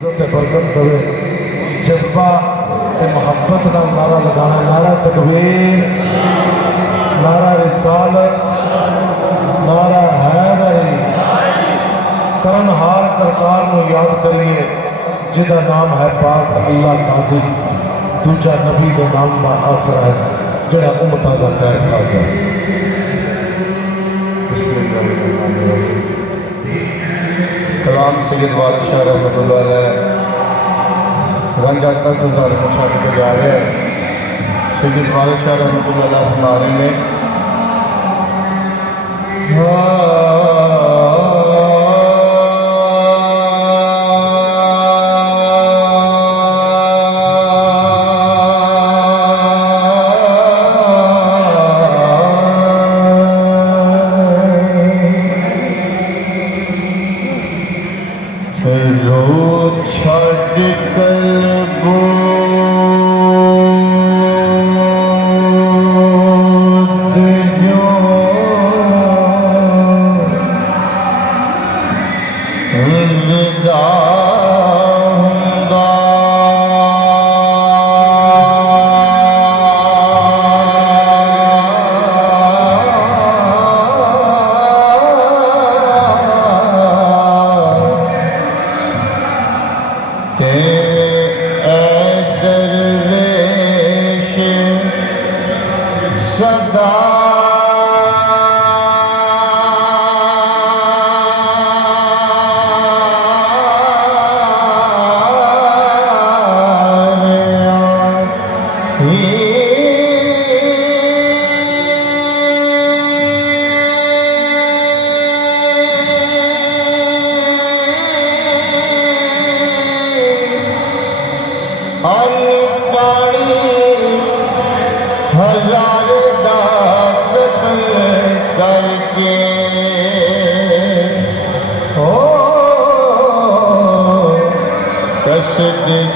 बरकत करे जज्बा मोहब्बत का नारा लगाना नारा तकबीर नारा रिसालत नारा हैदरी करनहार करतार को याद करिए जिदा नाम है पाक अल्लाह काजी दूजा नबी के नाम का आसरा है जड़ा उम्मतां का खैर खा गया। कलाम सैयद बादशाह रहमतुल्लाह अलैह रंजा तक गुजार छड़ के जा रहे हैं। सैयद बादशाह रहमतुल्लाह अलैह फरमा रहे हैं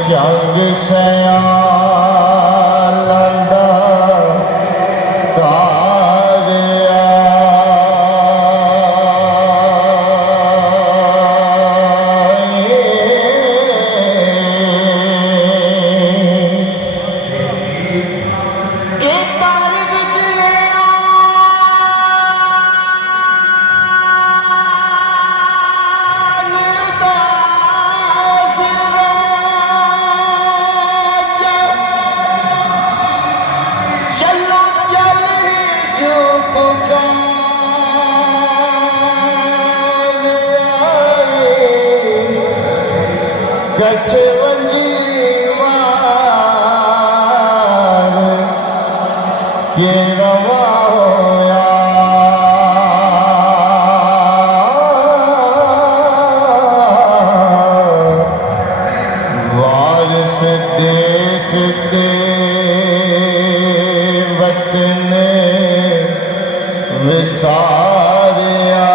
जंग सयालंदा तारिया के तारिक कछ वंजी मार के रवा होया वारिस देश के वतन विसारिया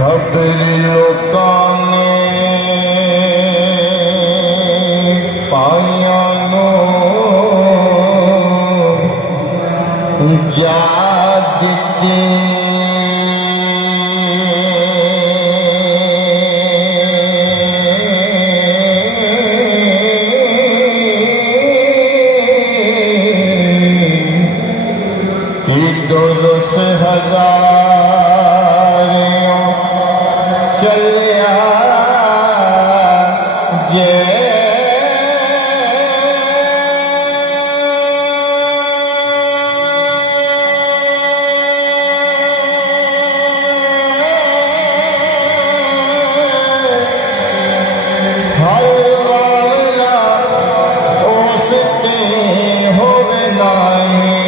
खबर लोकां ने पाइयां नूं जा दित्ती कि दुरुस हज़ारियों चलिया जे हर वाला ओसते होवे नाही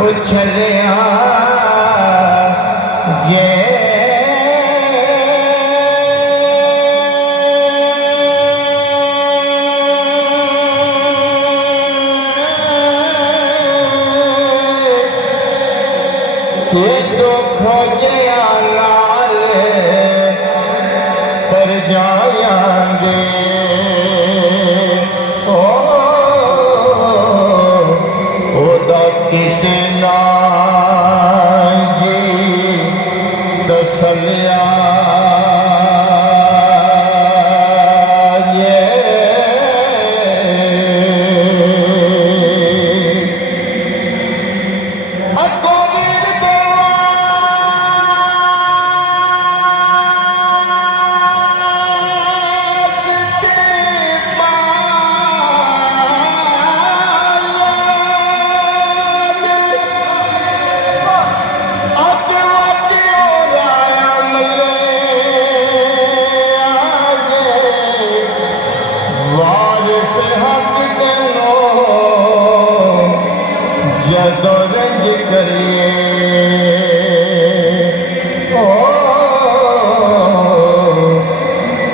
उछलिया ये तो खोजिया लाल पर जाएंगे ओदा किसी ना जी तसलिया जदों रंज करिए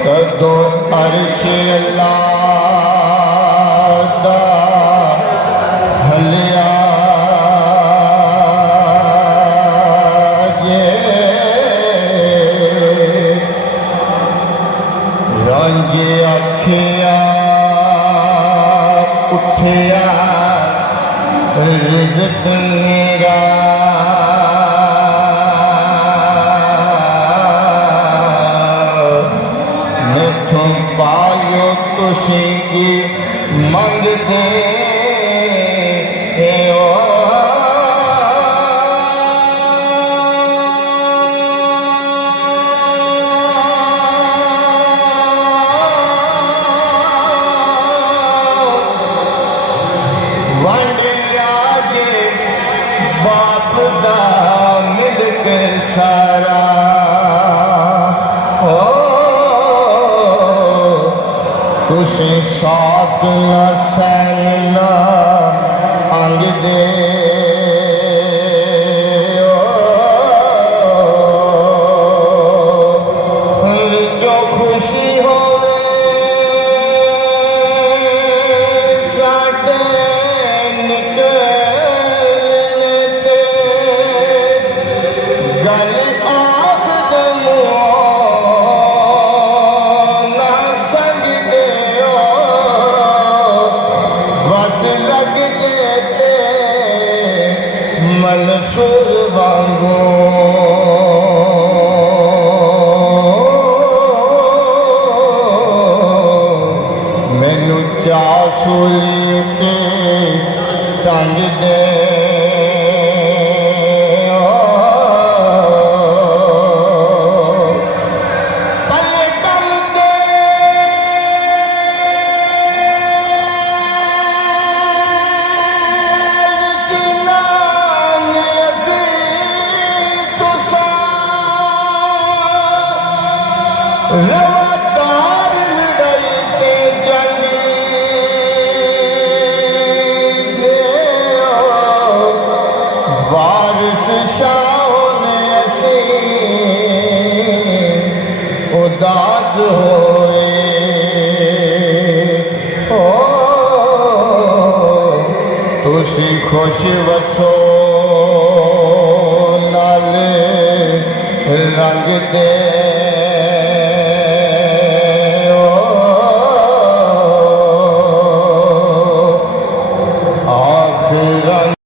तदों अर्श अल्लाह दा हलिया ये रंज अखिया उठिया रिज़्क़ मेरा मैथों पायो तुसी की मंग दे बाप दा मिलक सारा तुसी साथ न सैना अंग दे जो खुशी होवे साडे गल आग दमो ना संग दे बस लग देते मंसूर वांगो मैनू चासूली के टंग दे रवादार लड़ाई के जंगी वारिस शाह ने असी उदास होए तुसी खुश वसो नाले रंग दे